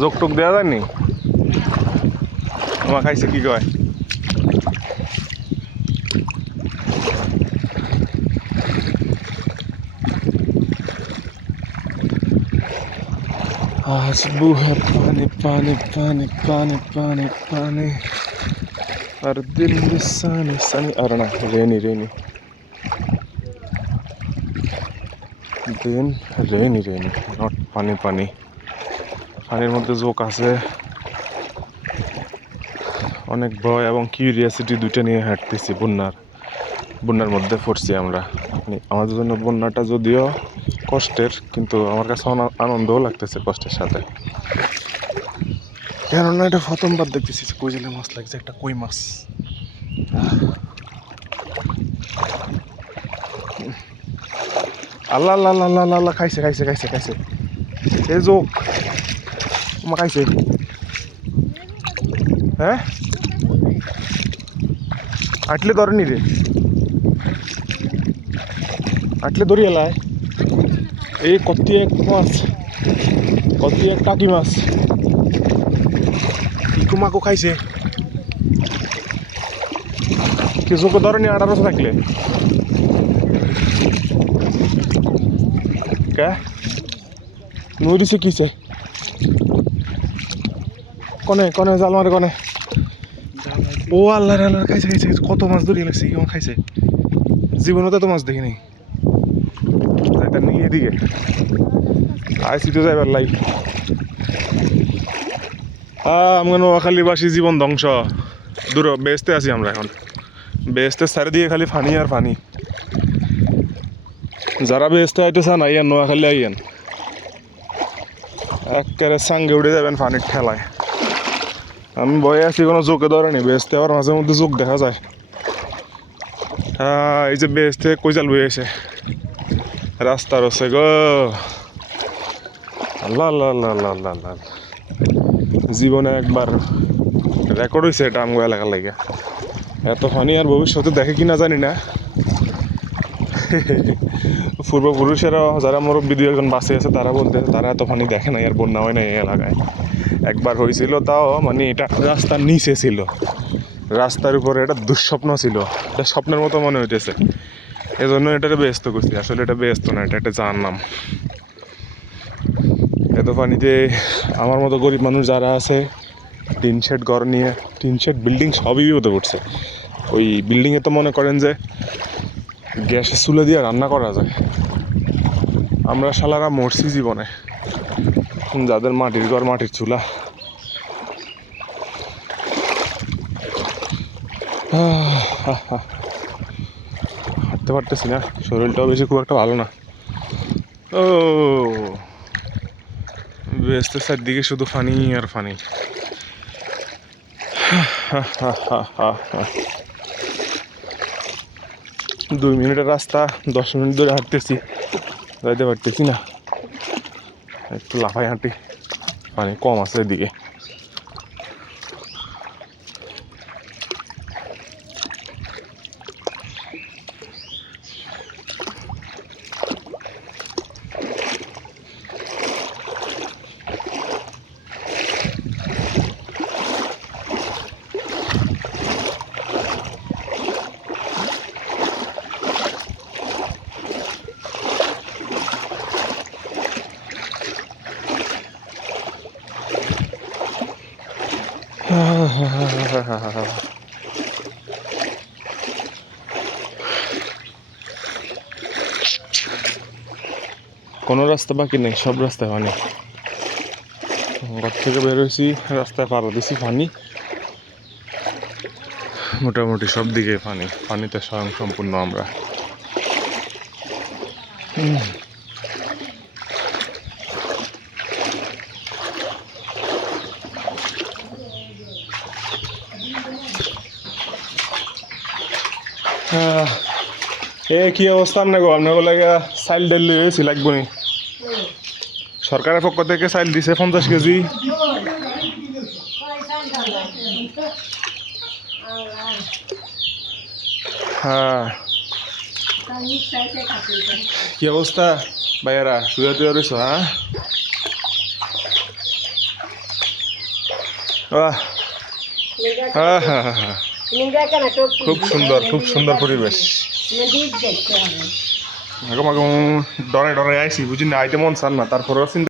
Joke টোক দেওয়া যায়নি? আমার খাইছে কি কয়? आज बू है पानी पानी पानी पानी पानी पानी और दिल में सानी सानी और ना रेनी रेनी दिन रेनी रेनी नॉट पानी पानी পানির মধ্যে জোক আছে অনেক ভয় এবং কিউরিয়াসিটি দুইটা নিয়ে হাঁটতেছি বন্যার মধ্যে পড়ছি আমরা আমাদের জন্য বন্যাটা যদিও কষ্টের কিন্তু আমার কাছে আনন্দও লাগতেছে কষ্টের সাথে কেননা এটা প্রথমবার দেখতেছি কই জেলে মাছ লাগছে একটা কই মাছ আল্লাহ আল্লাহ আল্লাহ আল্লাহ খাইছে খাইছে খাইছে খাইছে এই জোক মা খাইছে হ্যাঁ আটলে ধরেনি রে আটলে ধরি এলায় এই কত্তি এক মাছ কত্তি এক টাকি মাছ তোমাকে খাইছে কিছুকে ধরেনি 1800 থাকলে কে নদীছে কিছে কনে কনে জাল মারে কনে ও আল্লাহ আল্লাহ খাইছে খাইছে কত মাছ ধরিয়ে লাগছে কেমন খাইছে জীবনে তো মাছ দেখি নাই নিয়ে এদিকে আইসি তো যাইবার লাই আমরা নোয়াখালীবাসী জীবন ধ্বংস দূর বেসতে আছি আমরা এখন বেসতে চারিদিকে খালি ফানি আর ফানি যারা বেসতে আইতেছেন আইয়েন নোয়াখালী আইয়েন একেবারে সাঙ্গে উঠে যাবেন ফানির ঠেলায় আমি বয়ে আছি কোনো চোখে ধরেনি বেসতে আবার মাঝে মধ্যে চোখ দেখা যায় এই যে বেসতে কৈজাল বয়ে আছে রাস্তা রয়েছে গো আল্লাহ আল্লাহ আল্লাহ আল্লাহ আল্লাহ আল্লাহ জীবনে একবার রেকর্ড হয়েছে এটা আমগো এলাকার লাগে এত ফানি আর ভবিষ্যতে দেখে কিনা জানি না পূর্বপুরুষেরা যারা মুরব্বী দুই একজন বাসে আছে তারা বলতে তারা এত ফানি দেখে নাই আর বন্যা হয় না এই এলাকায় একবার হয়েছিল তাও মানে এটা রাস্তার নিচে ছিল রাস্তার উপরে এটা দুঃস্বপ্ন ছিল এটা স্বপ্নের মতো মনে হইতেছে এজন্য এটাকে ব্যস্ত করছি আসলে এটা ব্যস্ত না এটা একটা জাহান্নাম এত পানিতে আমার মতো গরিব মানুষ যারা আছে টিন শেড ঘর নিয়ে টিন শেড বিল্ডিং সবই বিপদে পড়ছে ওই বিল্ডিংয়ে তো মনে করেন যে গ্যাসের চুলা দিয়ে রান্না করা যায় আমরা শালারা মরছি জীবনে যাদের মাটির ঘর মাটির চুলা হাঁটতে পারতেছি না শরীরটাও বেশি খুব একটা ভালো না ও বেস্তের চারদিকে শুধু ফানি আর ফানি 2 মিনিটের রাস্তা 10 মিনিট ধরে হাঁটতেছি যাইতে পারতেছি না একটু লাফাই হাঁটি পানি কম আছে এদিকে কোনো রাস্তা বাকি নেই সব রাস্তায় পানি ঘর থেকে বের হয়েছি রাস্তায় পাড়া দিছি পানি মোটামুটি সব দিকে পানি পানিতে স্বয়ং সম্পূর্ণ আমরা কি অবস্থা আপনাকে আপনাকে লাগে চাইল ডাল হয়েছি লাগবো নি সরকারের পক্ষ থেকে চাইল দিছে 50 কেজি হ্যাঁ কি অবস্থা ভাইয়ারা শুয়ে তুই রয়েছ হ্যাঁ আহ, আহ, হা, হা, হা। খুব সুন্দর পরিবেশ এখন ডরে ডরে আইসি বুঝি না আইতে মন চান না তারপরেও চিন্তা